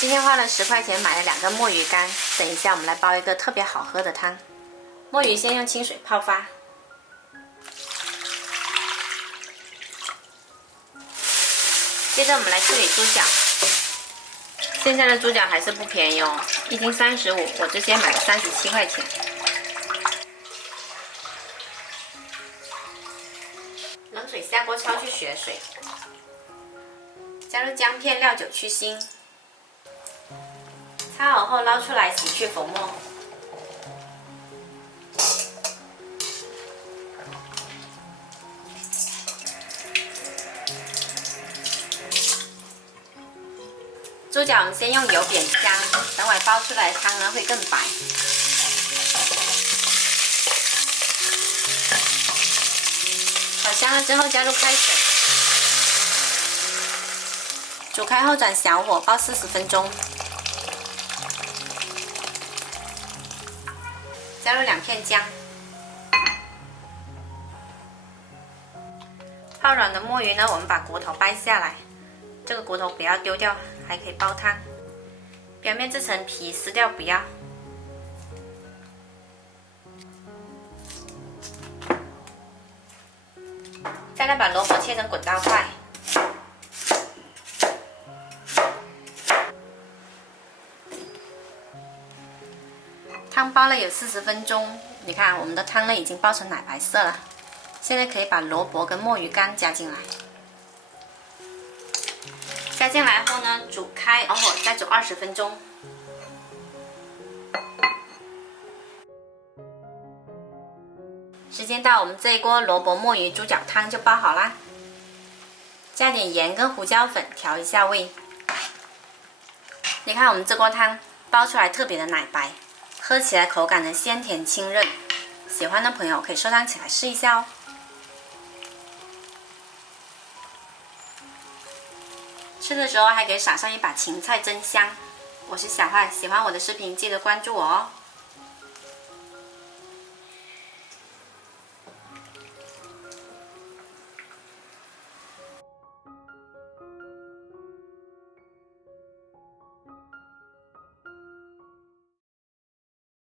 今天花了10块钱买了2个墨鱼干，等一下我们来煲一个特别好喝的汤。墨鱼先用清水泡发，接着我们来处理猪脚。现在的猪脚还是不便宜哦，1斤35，我之前买了37块钱。冷水下锅焯去血水，加入姜片、料酒去腥。擦好后捞出来洗去浮沫。猪脚我们先用油煸香，等会煲出来的汤呢会更白。炒香了之后加入开水，煮开后转小火煲40分钟。加入2片姜，泡软的墨鱼呢，我们把骨头掰下来，这个骨头不要丢掉，还可以煲汤。表面这层皮撕掉不要。再来把萝卜切成滚刀块。汤煲了有40分钟，你看我们的汤呢已经煲成奶白色了。现在可以把萝卜跟墨鱼干加进来。加进来后呢，煮开，小火再煮20分钟。时间到，我们这一锅萝卜墨鱼猪脚汤就煲好啦。加点盐跟胡椒粉调一下味。你看我们这锅汤煲出来特别的奶白，喝起来口感呢鲜甜清润。喜欢的朋友可以收藏起来试一下哦。吃的时候还可以撒上一把芹菜，真香。我是小坏，喜欢我的视频记得关注我哦。